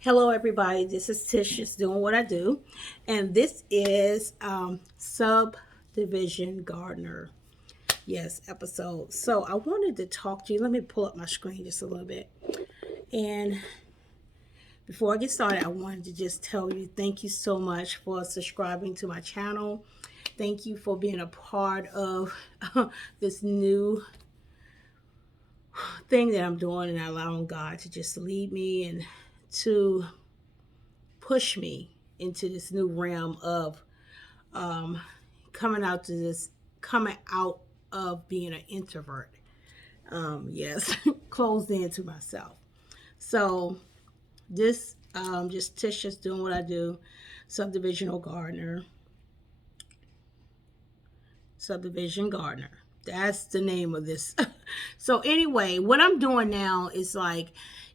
Hello, everybody. This is Tish, just doing what I do, and this is Subdivision Gardener. Yes, episode. So I wanted to talk to you. Let me pull up my screen just a little bit. And before I get started, I wanted to just tell you thank you so much for subscribing to my channel. Thank you for being a part of this new thing that I'm doing and allowing God to just lead me and to push me into this new realm of um, coming out to this, coming out of being an introvert. Yes, closed in to myself. So this, just Tish just doing what I do, subdivisional gardener, subdivision gardener. That's the name of this. So anyway, what I'm doing now is like,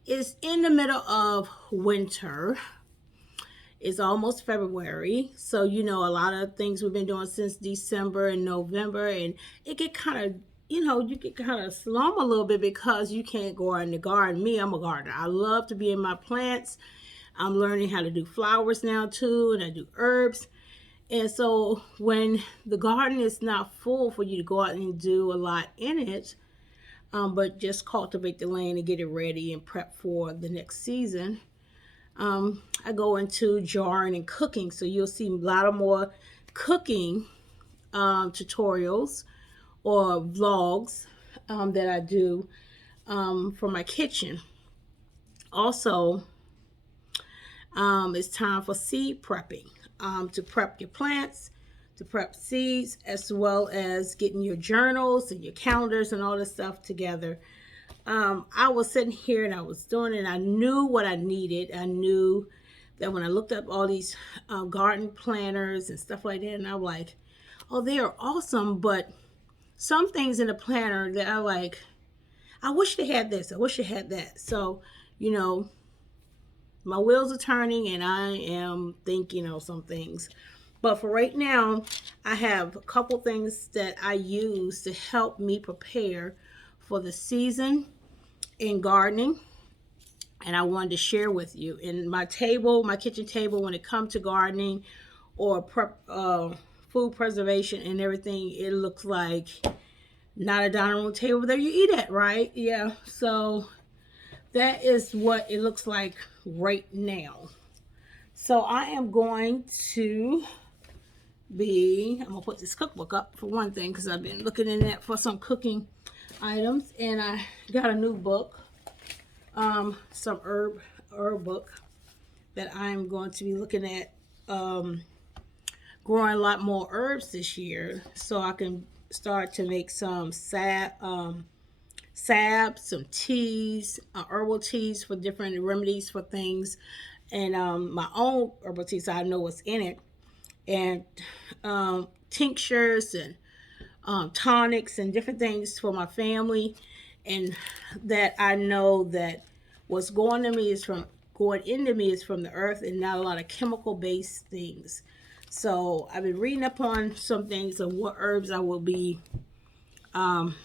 it's in the middle of winter. It's almost February, so a lot of things we've been doing since December and November, and it get kind of you get kind of slum a little bit because you can't go out in the garden. Me, I'm a gardener. I love to be in my plants. I'm learning how to do flowers now too, and I do herbs. And so when the garden is not full for you to go out and do a lot in it, but just cultivate the land and get it ready and prep for the next season, I go into jarring and cooking. So you'll see a lot of more cooking tutorials or vlogs that I do for my kitchen. Also, it's time for seed prepping, to prep your plants, to prep seeds, as well as getting your journals and your calendars and all this stuff together. I was sitting here and I was doing it. I knew what I needed. I knew that when I looked up all these garden planners and stuff like that, and I'm like, oh, they are awesome. But some things in the planner that I like, I wish they had this. I wish they had that. So, you know, my wheels are turning and I am thinking of some things. But for right now, I have a couple things that I use to help me prepare for the season in gardening, and I wanted to share with you. In my table, my kitchen table, when it comes to gardening or food preservation and everything, it looks like not a dining room table that you eat at, right? Yeah. So that is what it looks like right now. So I am going to I'm gonna put this cookbook up for one thing because I've been looking in that for some cooking items, and I got a new book, some herb book that I'm going to be looking at, growing a lot more herbs this year, so I can start to make some salve, some teas, herbal teas for different remedies for things, and my own herbal teas. So I know what's in it, and tinctures and tonics and different things for my family, and that I know that what's going into me is from the earth and not a lot of chemical based things. So I've been reading up on some things of what herbs I will be um,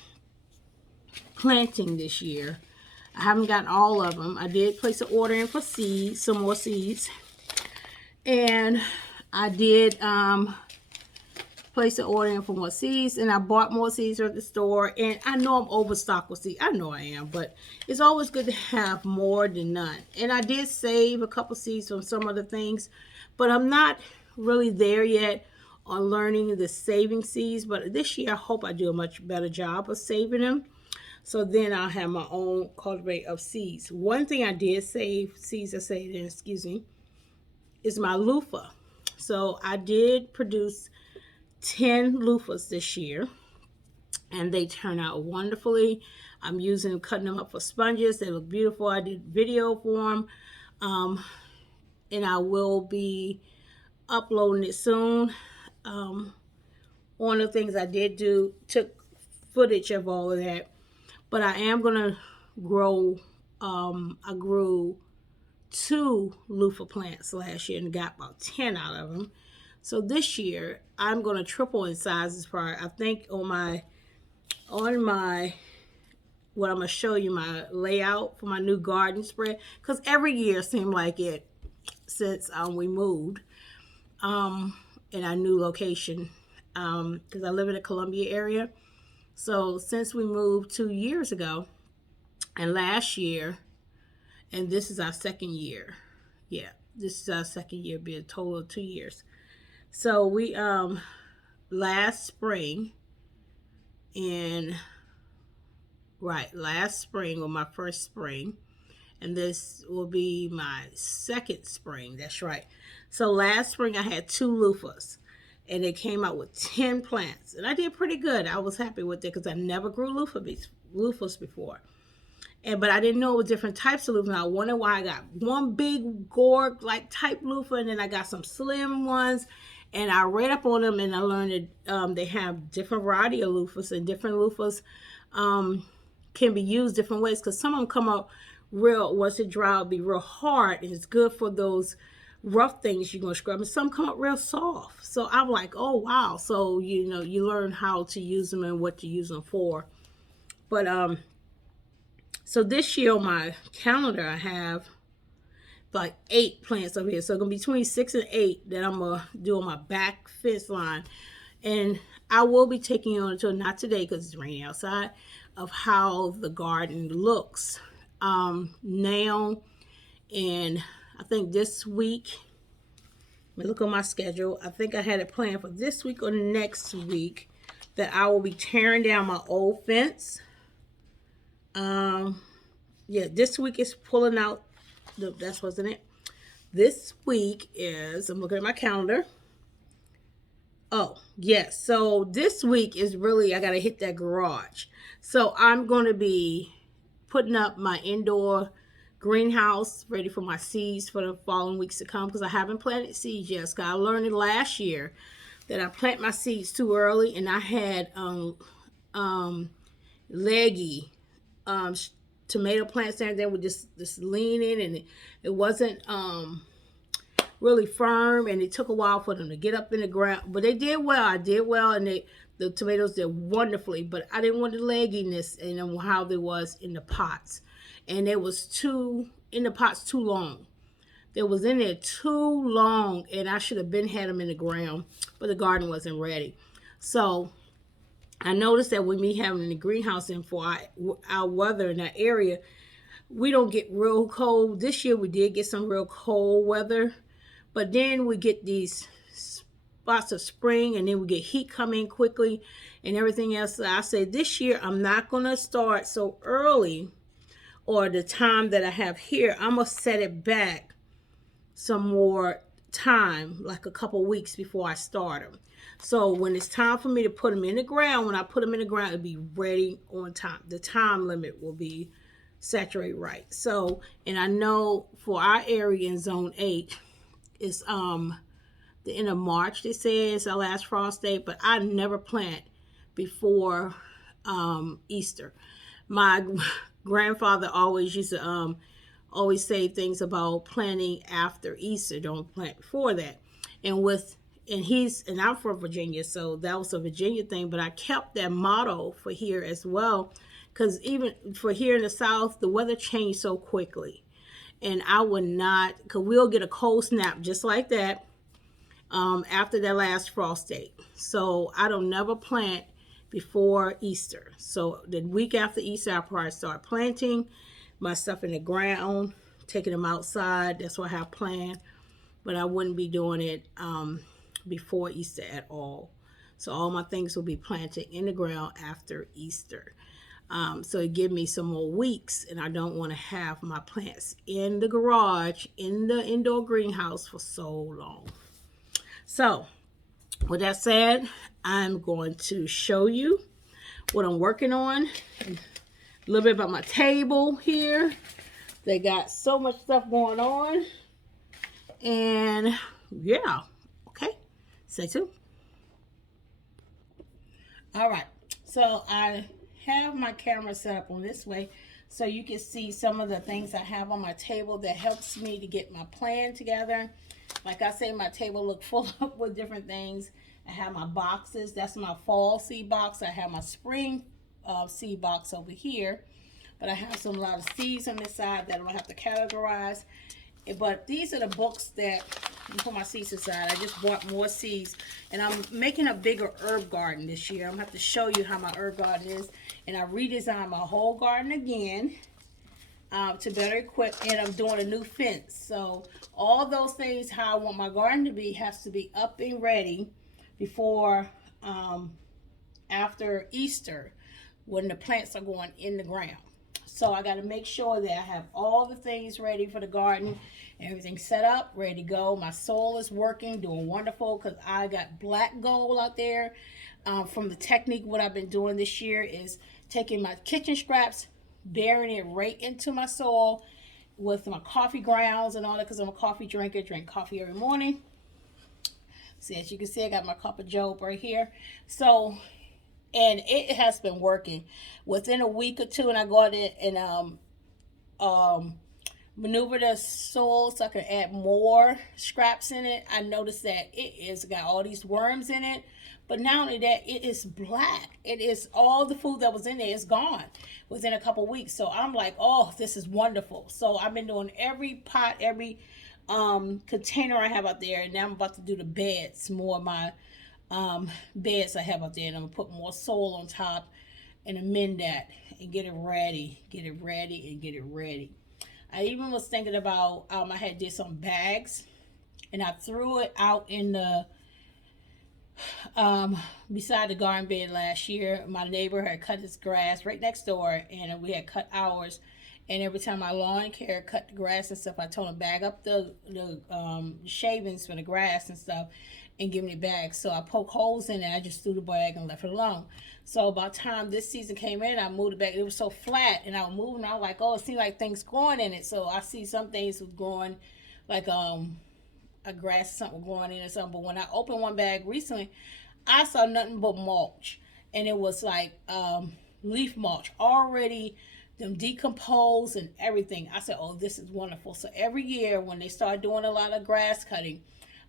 planting this year. I haven't gotten all of them. I did place an order in for seeds, some more seeds, and I did place an order in for more seeds, and I bought more seeds at the store, and I know I'm overstocked with seeds. I know I am, but it's always good to have more than none. And I did save a couple seeds from some other things, but I'm not really there yet on learning the saving seeds. But this year I hope I do a much better job of saving them, so then I'll have my own cultivate of seeds. One thing I did save seeds, excuse me, is my loofah. So I did produce 10 loofahs this year, and they turn out wonderfully. I'm cutting them up for sponges. They look beautiful. I did video for them, and I will be uploading it soon. One of the things I did do, took footage of all of that, but I am gonna grow. I grew 2 loofah plants last year and got about 10 out of them. So this year I'm going to triple in size as far. I think on my what I'm going to show you, my layout for my new garden spread. Because every year seemed like it since we moved in our new location. Because I live in the Columbia area. So since we moved 2 years ago and last year, and this is our second year. Yeah, this is our second year, be a total of 2 years. So we last spring in last spring was my first spring, and this will be my second spring. That's right. So last spring I had 2 loofahs, and it came out with 10 plants, and I did pretty good. I was happy with it because I never grew loofahs before. But I didn't know it was different types of loofah. And I wonder why I got one big gourd like type loofah, and then I got some slim ones. And I read up on them, and I learned that they have different variety of loofahs, and different loofahs can be used different ways. Because some of them come out real, once it dry, it'll be real hard, and it's good for those rough things you're gonna scrub. And some come out real soft. So I'm like, oh wow. So you learn how to use them and what to use them for. But so this year on my calendar, I have like 8 plants over here. So it's going to be between 6 and 8 that I'm going to do on my back fence line. And I will be taking you on until not today because it's raining outside, of how the garden looks now. And I think this week, let me look on my schedule. I think I had it planned for this week or next week that I will be tearing down my old fence. Yeah, this week is pulling out. That's wasn't it. This week is, I'm looking at my calendar. Oh, yes. So this week is really, I got to hit that garage. So I'm going to be putting up my indoor greenhouse ready for my seeds for the following weeks to come, because I haven't planted seeds yet. So I learned it last year that I plant my seeds too early, and I had leggy tomato plants there, and they were just leaning, and it wasn't really firm, and it took a while for them to get up in the ground. But they did well. I did well, and the tomatoes did wonderfully. But I didn't want the legginess and how there was in the pots, and it was in the pots too long. They was in there too long, and I should have had them in the ground, but the garden wasn't ready. So I noticed that with me having the greenhouse in for our weather in that area, we don't get real cold. This year we did get some real cold weather, but then we get these spots of spring, and then we get heat coming quickly and everything else. So I say this year I'm not going to start so early, or the time that I have here, I'm going to set it back some more time, like a couple weeks before I start them. So when it's time for me to put them in the ground, when I put them in the ground, it'll be ready on time. The time limit will be saturated right. So, and I know for our area in Zone 8, it's the end of March, they say it's our last frost date, but I never plant before Easter. My grandfather always used to always say things about planting after Easter. Don't plant before that. And I'm from Virginia, so that was a Virginia thing, but I kept that motto for here as well, because even for here in the South, the weather changed so quickly, and I would not, because we'll get a cold snap just like that after that last frost date. So I don't never plant before Easter. So the week after Easter, I probably start planting my stuff in the ground, taking them outside. That's what I have planned, but I wouldn't be doing it before Easter at all. So all my things will be planted in the ground after Easter. So it gives me some more weeks, and I don't want to have my plants in the garage, in the indoor greenhouse for so long. So with that said, I'm going to show you what I'm working on. A little bit about my table here. They got so much stuff going on. And yeah, okay, stay tuned. All right, so I have my camera set up on this way so you can see some of the things I have on my table that helps me to get my plan together. Like I say, my table look full up with different things. I have my boxes. That's my fall seed box. I have my spring seed box over here. but I have a lot of seeds on this side that I'm gonna have to categorize. But these are the books that put my seeds aside. I just bought more seeds, and I'm making a bigger herb garden this year. I'm gonna have to show you how my herb garden is, and I redesigned my whole garden again to better equip, and I'm doing a new fence. So all those things, how I want my garden to be, has to be up and ready before after Easter, when the plants are going in the ground. So I got to make sure that I have all the things ready for the garden, everything set up, ready to go. My soil is working, doing wonderful, because I got black gold out there. From the technique, what I've been doing this year is taking my kitchen scraps, burying it right into my soil with my coffee grounds and all that, because I'm a coffee drinker, drink coffee every morning. See, as you can see, I got my cup of joe right here. So, and it has been working. Within a week or two, and I go out there and maneuver the soil so I can add more scraps in it. I noticed that it is got all these worms in it, but not only that, it is black. It is all the food that was in there is gone within a couple weeks. So I'm like, oh, this is wonderful. So I've been doing every pot, every container I have out there, and now I'm about to do the beds, more of my beds I have out there, and I'm gonna put more soil on top and amend that and get it ready, and get it ready. I even was thinking about I had did some bags, and I threw it out in the beside the garden bed last year. My neighbor had cut his grass right next door, and we had cut ours. And every time my lawn care cut the grass and stuff, I told him bag up the shavings for the grass and stuff, and give me the bag. So I poked holes in it. I just threw the bag and left it alone. So by the time this season came in, I moved it back. It was so flat, and I was moving. I was like, oh, it seemed like things growing in it. So I see some things was growing, like a grass, something growing in or something. But when I opened one bag recently, I saw nothing but mulch, and it was like leaf mulch already. Them decomposed and everything. I said, oh, this is wonderful. So every year when they start doing a lot of grass cutting,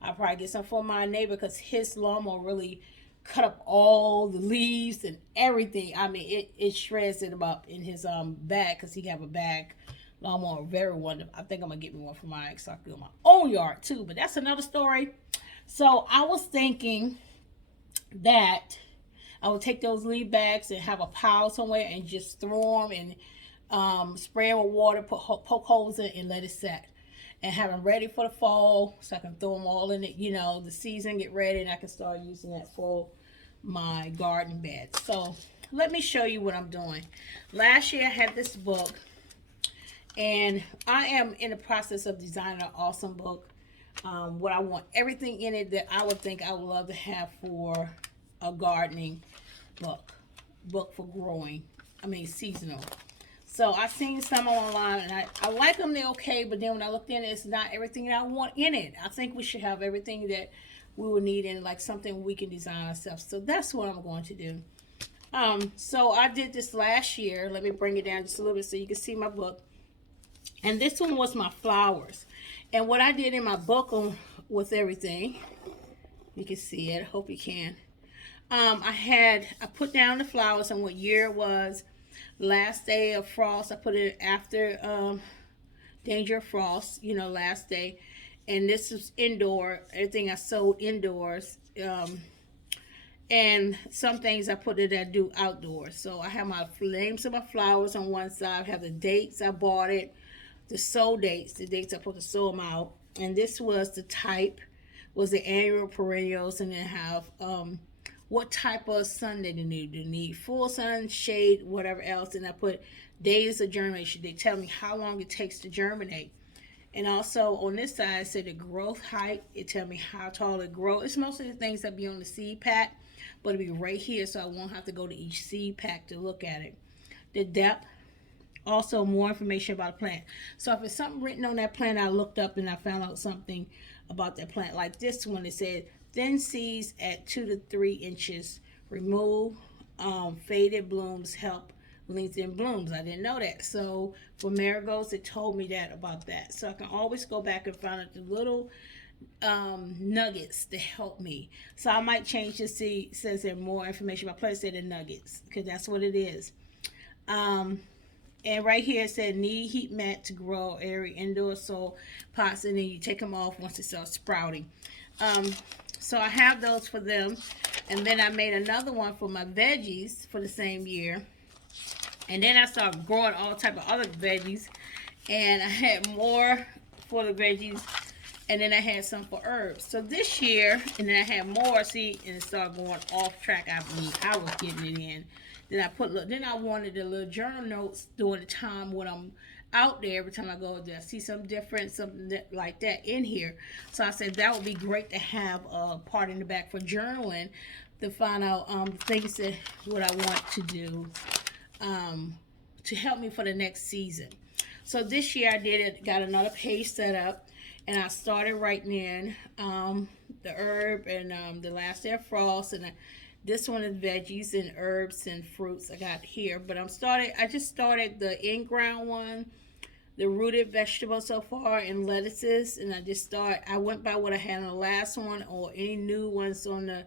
I probably get some for my neighbor, because his lawnmower really cut up all the leaves and everything. I mean, it shreds it up in his bag, because he have a bag lawnmower, very wonderful. I think I'm gonna get me one for my so I can do my own yard too, but that's another story. So I was thinking that I would take those leaf bags and have a pile somewhere and just throw them and spray them with water, poke holes in it, and let it set. And have them ready for the fall, so I can throw them all in it. You know, the season get ready, and I can start using that for my garden bed. So let me show you what I'm doing. Last year I had this book, and I am in the process of designing an awesome book. What I want, everything in it that I would think I would love to have for a gardening book for growing. I mean, seasonal. So I seen some online, and I like them. They're okay, but then when I looked in, it's not everything that I want in it. I think we should have everything that we would need in, like something we can design ourselves. So that's what I'm going to do. So I did this last year. Let me bring it down just a little bit so you can see my book. And this one was my flowers. And what I did in my book with everything, you can see it. I hope you can. I put down the flowers and what year it was. Last day of frost, I put it after danger of frost, last day. And this is indoor. Everything I sold indoors. And some things I put it I do outdoors. So I have my names of my flowers on one side. I have the dates I bought it, the sold dates, the dates I put to sow them out. And this was the type, was the annual perennials, and then have what type of sun they need. They need full sun, shade, whatever else. And I put days of germination. They tell me how long it takes to germinate. And also on this side, I said the growth height. It tell me how tall it grow. It's mostly the things that be on the seed pack, but it'll be right here, so I won't have to go to each seed pack to look at it. The depth. Also more information about a plant. So if it's something written on that plant, I looked up and I found out something about that plant. Like this one, it said thin seeds at 2 to 3 inches. Remove faded blooms, help lengthen blooms. I didn't know that. So for marigolds, it told me that about that. So I can always go back and find out the little nuggets to help me. So I might change this. See, it says there more information about plants. Say the nuggets, because that's what it is. And right here it said need heat mat to grow area indoor soil pots, and then you take them off once it starts sprouting. Um, so I have those for them, and then I made another one for my veggies for the same year, and then I started growing all type of other veggies, and I had more for the veggies, and then I had some for herbs. So this year, and then I had more. See, and it started going off track. I was getting it in. Then then I wanted the little journal notes during the time when I'm out there. Every time I go there, I see something different, like that in here. So I said that would be great to have a part in the back for journaling, to find out things that what I want to do to help me for the next season. So this year I did it, got another page set up, and I started writing in the herb and the last day of frost, and this one is veggies and herbs and fruits I got here. But I just started the in-ground one, the rooted vegetables so far, and lettuces, and I went by what I had on the last one or any new ones on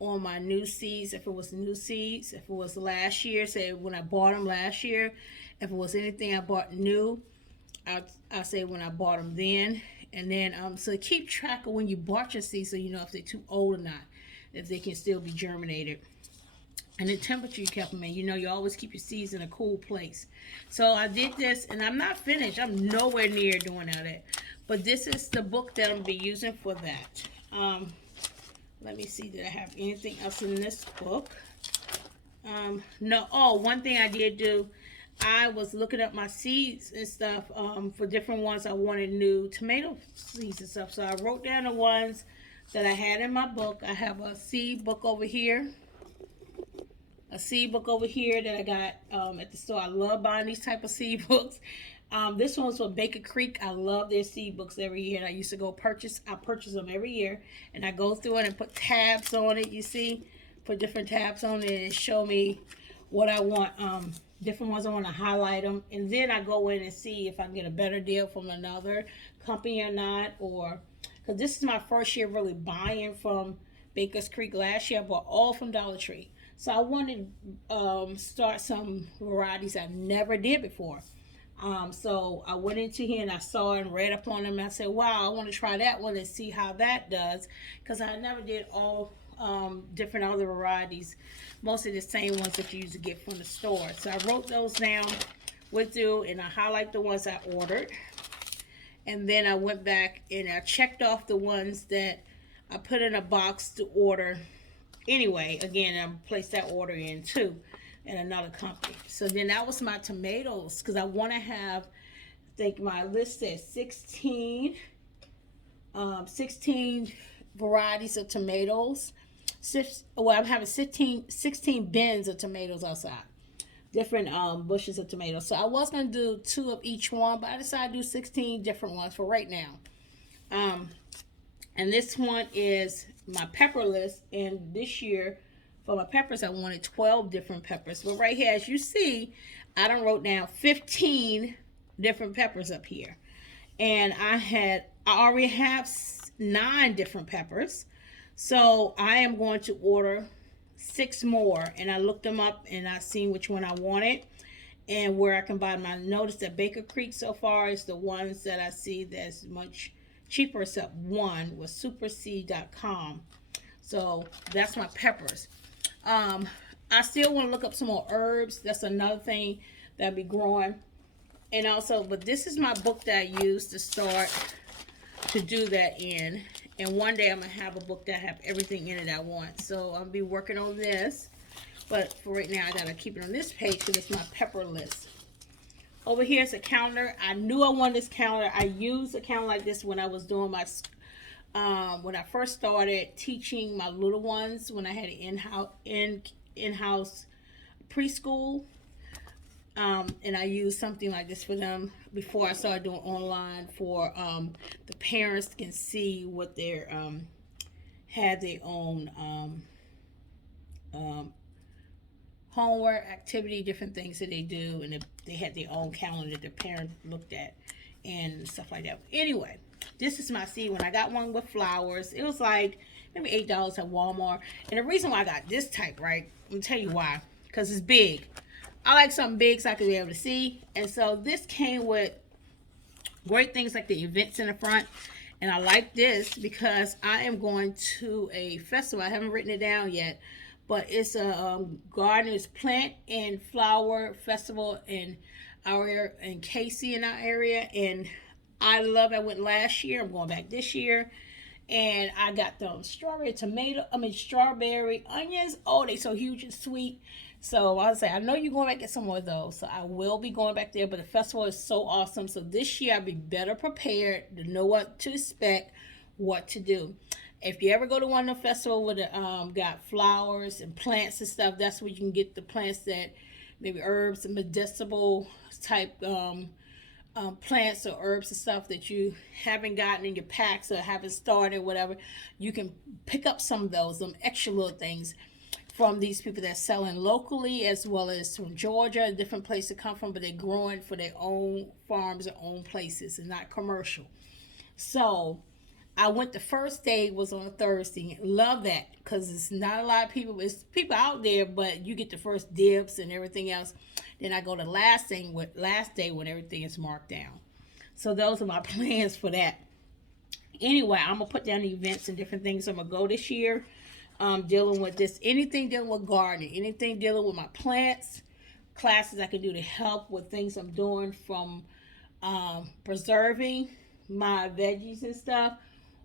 my new seeds. If it was new seeds, if it was last year, say when I bought them last year, if it was anything I bought new, I say when I bought them then. And then so keep track of when you bought your seeds, so you know if they're too old or not, if they can still be germinated, and the temperature you kept them in. You always keep your seeds in a cool place. So I did this, and I'm not finished. I'm nowhere near doing all that, but this is the book that I'm gonna be using for that. Let me see, did I have anything else in this book? No. Oh, one thing I did do, I was looking up my seeds and stuff for different ones I wanted new tomato seeds and stuff. So I wrote down the ones that I had in my book. I have a seed book over here. A seed book over here that I got at the store. I love buying these type of seed books. This one's from Baker Creek. I love their seed books every year. And I used to go purchase them every year. And I go through it and put tabs on it, you see. Put different tabs on it and show me what I want. Different ones I want to highlight them. And then I go in and see if I can get a better deal from another company or not. Or, because this is my first year really buying from Baker's Creek. Last year I bought all from Dollar Tree. So I wanted to start some varieties I never did before. So I went into here and I saw and read up on them. And I said, wow, I want to try that one and see how that does. Because I never did all different other varieties. Mostly the same ones that you usually get from the store. So I wrote those down, went through, and I highlight the ones I ordered. And then I went back and I checked off the ones that I put in a box to order. Anyway, again, I placed that order in too in another company. So then that was my tomatoes, because I want to have, I think my list says 16 varieties of tomatoes. I'm having 16 bins of tomatoes outside. Different bushes of tomatoes. So I was going to do 2 of each one, but I decided to do 16 different ones for right now. And this one is my pepper list. And this year, for my peppers, I wanted 12 different peppers. But right here, as you see, I done wrote down 15 different peppers up here. And I already have 9 different peppers. So I am going to order 6 more. And I looked them up and I seen which one I wanted and where I can buy them. I noticed that Baker Creek so far is the ones that I see that's much cheaper, except one was superseed.com. So that's my peppers. I still want to look up some more herbs. That's another thing that'll be growing. And also, but this is my book that I use to start to do that in. And one day I'm going to have a book that have everything in it I want. So I'll be working on this. But for right now, I got to keep it on this page because it's my pepper list. Over here is a calendar. I knew I wanted this calendar. I used a calendar like this when I was doing my, when I first started teaching my little ones, when I had an in-house preschool. And I used something like this for them before I started doing online for the parents can see what their had their own homework, activity, different things that they do, and they had their own calendar that the parent looked at and stuff like that. Anyway, this is my seed. When I got one with flowers, it was like maybe $8 at Walmart. And the reason why I got this type, right? I'm gonna tell you why. Because it's big. I like something big so I can be able to see. And so this came with great things like the events in the front. And I like this because I am going to a festival. I haven't written it down yet, but it's a gardeners plant and flower festival in our area, in Casey, in our area. And I love it. I went last year. I'm going back this year. And I got them strawberry onions. Oh, they so huge and sweet. So I was say, I know you're going back to get some more of those. So I will be going back there. But the festival is so awesome. So this year I'll be better prepared to know what to expect, what to do. If you ever go to one of the festivals where the got flowers and plants and stuff, that's where you can get the plants that maybe herbs and medicinal type plants or herbs and stuff that you haven't gotten in your packs or haven't started, whatever. You can pick up some of those, some extra little things from these people that selling locally as well as from Georgia, different places to come from, but they're growing for their own farms or own places and not commercial. So I went the first day was on a Thursday. Love that because it's not a lot of people. It's people out there, but you get the first dibs and everything else. Then I go to last day when everything is marked down. So those are my plans for that. Anyway, I'm gonna put down the events and different things I'm gonna go this year. Dealing with this, anything dealing with gardening, anything dealing with my plants, classes I can do to help with things I'm doing from preserving my veggies and stuff,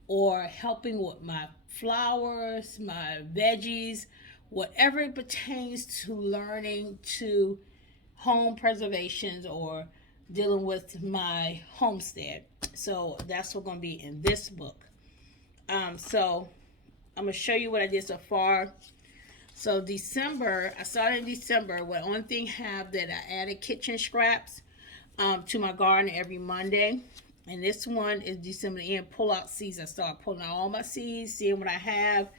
or helping with my flowers, my veggies, whatever it pertains to learning to home preservations or dealing with my homestead. So that's what's going to be in this book. So I'm going to show you what I did so far. So December, I started in December. What only thing have that I added kitchen scraps to my garden every Monday. And this one is December end pull out season. I start pulling out all my seeds, seeing what I have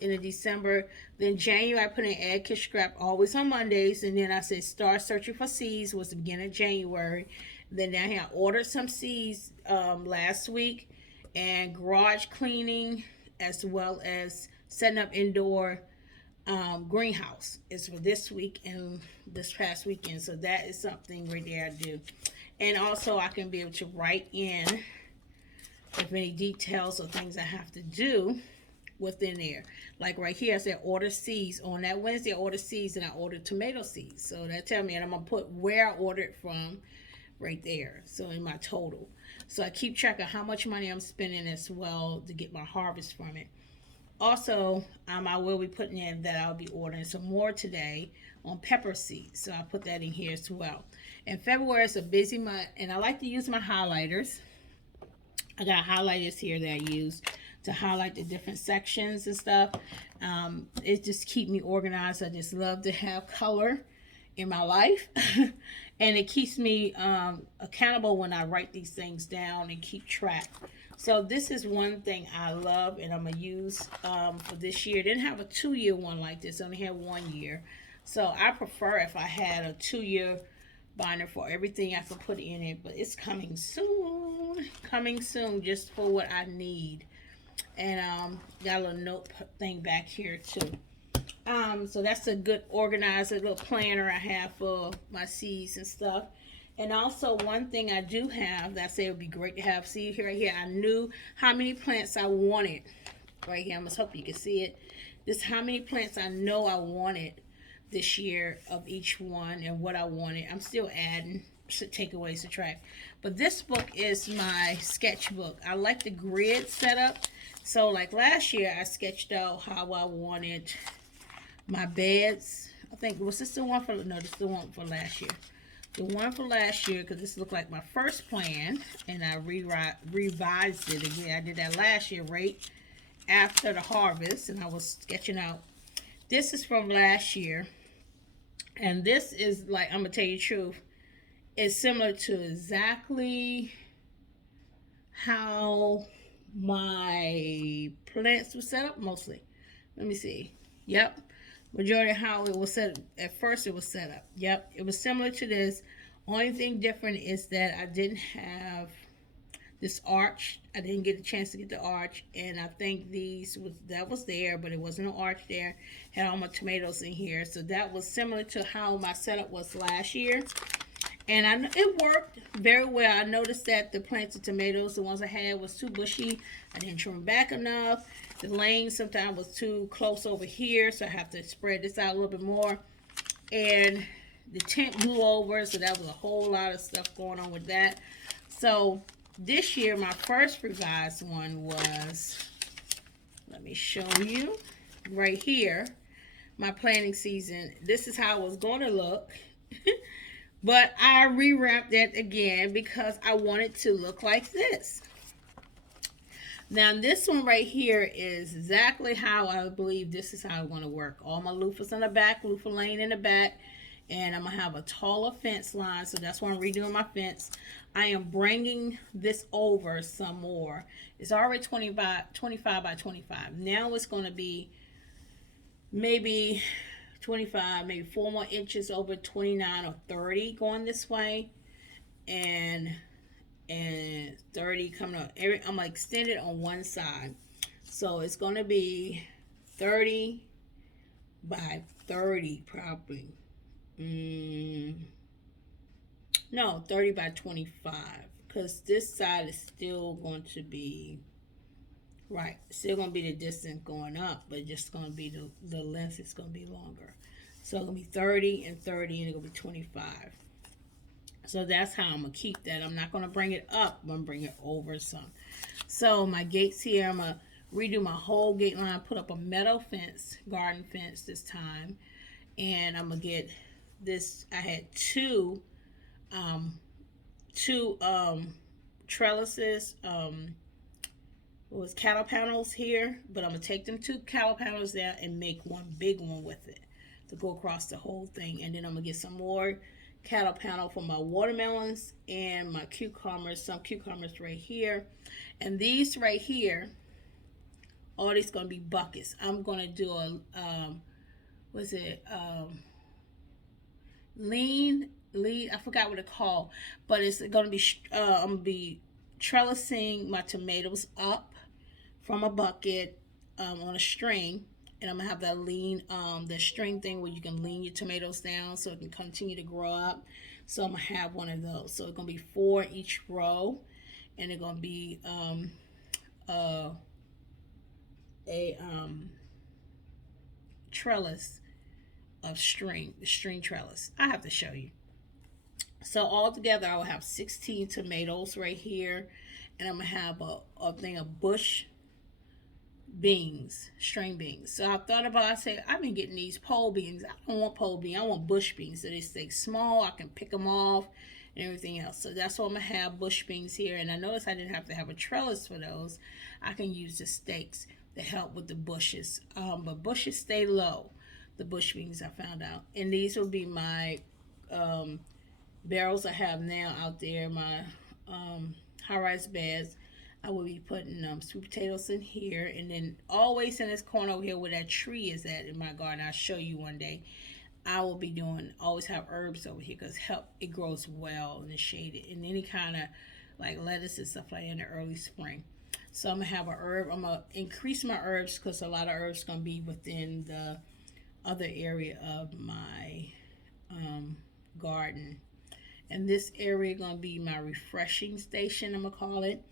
in the December. Then January I put in add kit scrap always on Mondays. And then I said start searching for seeds was the beginning of January. Then I ordered some seeds last week, and garage cleaning as well as setting up indoor greenhouse is for this week and this past weekend. So that is something right there I do. And also I can be able to write in if any details or things I have to do within there. Like right here I said order seeds. On that Wednesday I ordered seeds and I ordered tomato seeds. So that tell me, and I'm going to put where I ordered from right there. So in my total. So I keep track of how much money I'm spending as well to get my harvest from it. Also, I will be putting in that I'll be ordering some more today on pepper seeds. So I'll put that in here as well. And February is a busy month, and I like to use my highlighters. I got highlighters here that I use to highlight the different sections and stuff. It just keeps me organized. I just love to have color in my life. And it keeps me accountable when I write these things down and keep track. So this is one thing I love and I'm going to use for this year. Didn't have a 2-year one like this. I only had 1 year. So I prefer if I had a 2-year binder for everything I can put in it. But it's coming soon. Coming soon just for what I need. And got a little note thing back here too. So that's a good organizer, little planner I have for my seeds and stuff. And also one thing I do have that I say would be great to have, see here, right here, I knew how many plants I wanted. Right here, I must hope you can see it. This is how many plants I know I wanted this year of each one and what I wanted. I'm still adding takeaways to track. But this book is my sketchbook. I like the grid setup. So like last year I sketched out how I wanted my beds. I think, was this the one for, no, this is the one for last year. The one for last year, because this looked like my first plan, and I revised it again. I did that last year right after the harvest, and I was sketching out. This is from last year, and this is like, I'm going to tell you the truth, it's similar to exactly how my plants were set up mostly. Let me see. Yep. Majority of how it was set at first it was set up. Yep, it was similar to this. Only thing different is that I didn't have this arch. I didn't get a chance to get the arch, and I think that was there, but it wasn't an arch there. Had all my tomatoes in here, so that was similar to how my setup was last year, and it worked very well. I noticed that the planted tomatoes, the ones I had, was too bushy. I didn't trim back enough. The lane sometimes was too close over here, so I have to spread this out a little bit more. And the tent blew over, so that was a whole lot of stuff going on with that. So this year, my first revised one was, let me show you right here, my planting season. This is how it was going to look. But I revamped it again because I want it to look like this. Now this one right here is exactly how I believe this is how I want to work. All my loofahs in the back, loofah lane in the back, and I'm going to have a taller fence line, so that's why I'm redoing my fence. I am bringing this over some more. It's already 25 by 25. Now it's going to be maybe 25, maybe 4 more inches over 29 or 30 going this way, and 30 coming up. I'm gonna extend it on one side, so it's gonna be 30 by 30 probably. No, 30 by 25, because this side is still going to be right. Still gonna be the distance going up, but just gonna be the length is gonna be longer. So it's gonna be 30 and 30, and it's gonna be 25. So that's how I'm going to keep that. I'm not going to bring it up. I'm going to bring it over some. So my gates here, I'm going to redo my whole gate line, put up a metal fence, garden fence this time. And I'm going to get this. I had two trellises, was cattle panels here. But I'm going to take them 2 cattle panels there and make one big one with it to go across the whole thing. And then I'm going to get some more cattle panel for my watermelons and my cucumbers, some cucumbers right here. And these right here, all these going to be buckets. I'm going to do a lean, I forgot what it's called, but it's going to be I'm going to be trellising my tomatoes up from a bucket on a string. And I'm going to have that lean, the string thing where you can lean your tomatoes down so it can continue to grow up. So I'm going to have one of those. So it's going to be 4 each row. And it's going to be a trellis of string, the string trellis. I have to show you. So all together I will have 16 tomatoes right here. And I'm going to have a thing of bush beans, string beans. So I thought about, I said, I've been getting these pole beans. I don't want pole beans, I want bush beans. So they stay small, I can pick them off and everything else. So that's why I'm gonna have bush beans here. And I noticed I didn't have to have a trellis for those. I can use the stakes to help with the bushes. But bushes stay low, the bush beans, I found out. And these will be my barrels I have now out there, my high-rise beds. I will be putting sweet potatoes in here, and then always in this corner over here where that tree is at in my garden, I'll show you one day. I will be doing, always have herbs over here because it grows well in the shade, and any kind of like lettuce and stuff like that in the early spring. So I'm gonna have a herb. I'm gonna increase my herbs because a lot of herbs gonna be within the other area of my garden. And this area gonna be my refreshing station, I'm gonna call it,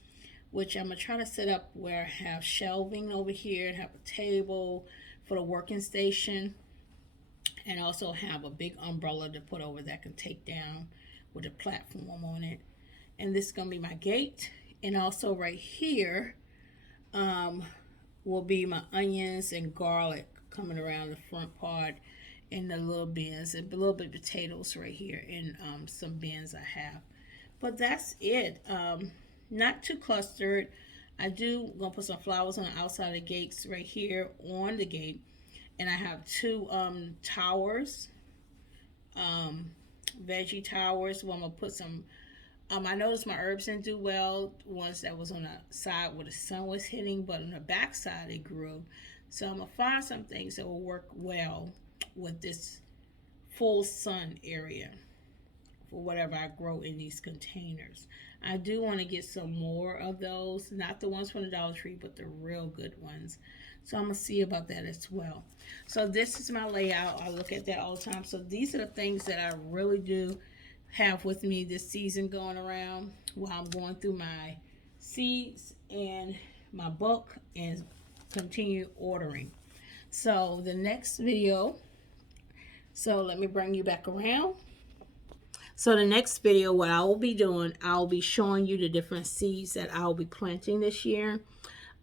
which I'm going to try to set up where I have shelving over here and have a table for the working station, and also have a big umbrella to put over that I can take down with a platform on it. And this is going to be my gate. And also right here will be my onions and garlic coming around the front part, and the little bins, and a little bit of potatoes right here, and some bins I have. But that's it. Not too clustered. I do gonna put some flowers on the outside of the gates right here on the gate, and I have 2 towers, veggie towers. Where I'm gonna put some. I noticed my herbs didn't do well. Ones that was on the side where the sun was hitting, but on the back side it grew. So I'm gonna find some things that will work well with this full sun area for whatever I grow in these containers. I do want to get some more of those, not the ones from the Dollar Tree, but the real good ones. So I'm going to see about that as well. So this is my layout. I look at that all the time. So these are the things that I really do have with me this season going around while I'm going through my seeds and my book and continue ordering. So the next video, so let me bring you back around. So the next video, what I will be doing, I'll be showing you the different seeds that I'll be planting this year.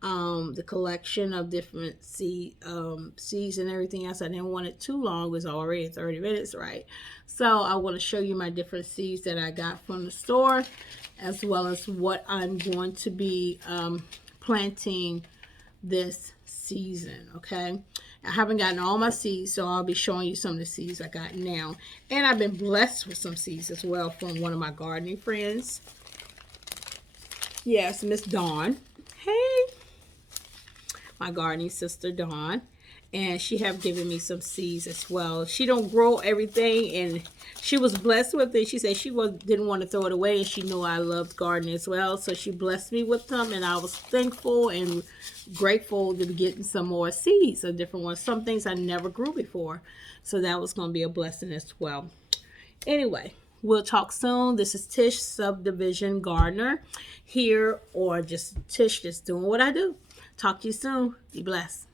The collection of different seeds and everything else. I didn't want it too long. It was already 30 minutes, right? So I want to show you my different seeds that I got from the store, as well as what I'm going to be planting this season. Okay, I haven't gotten all my seeds, so I'll be showing you some of the seeds I got now. And I've been blessed with some seeds as well from one of my gardening friends. Yes, Miss Dawn. Hey, my gardening sister Dawn, and she have given me some seeds as well. She don't grow everything, and she was blessed with it. She said she didn't want to throw it away, and she knew I loved gardening as well, so she blessed me with them, and I was thankful and grateful to be getting some more seeds of different ones. Some things I never grew before, so that was going to be a blessing as well. Anyway, we'll talk soon. This is Tish, Subdivision Gardener here, or just Tish, just doing what I do. Talk to you soon. Be blessed.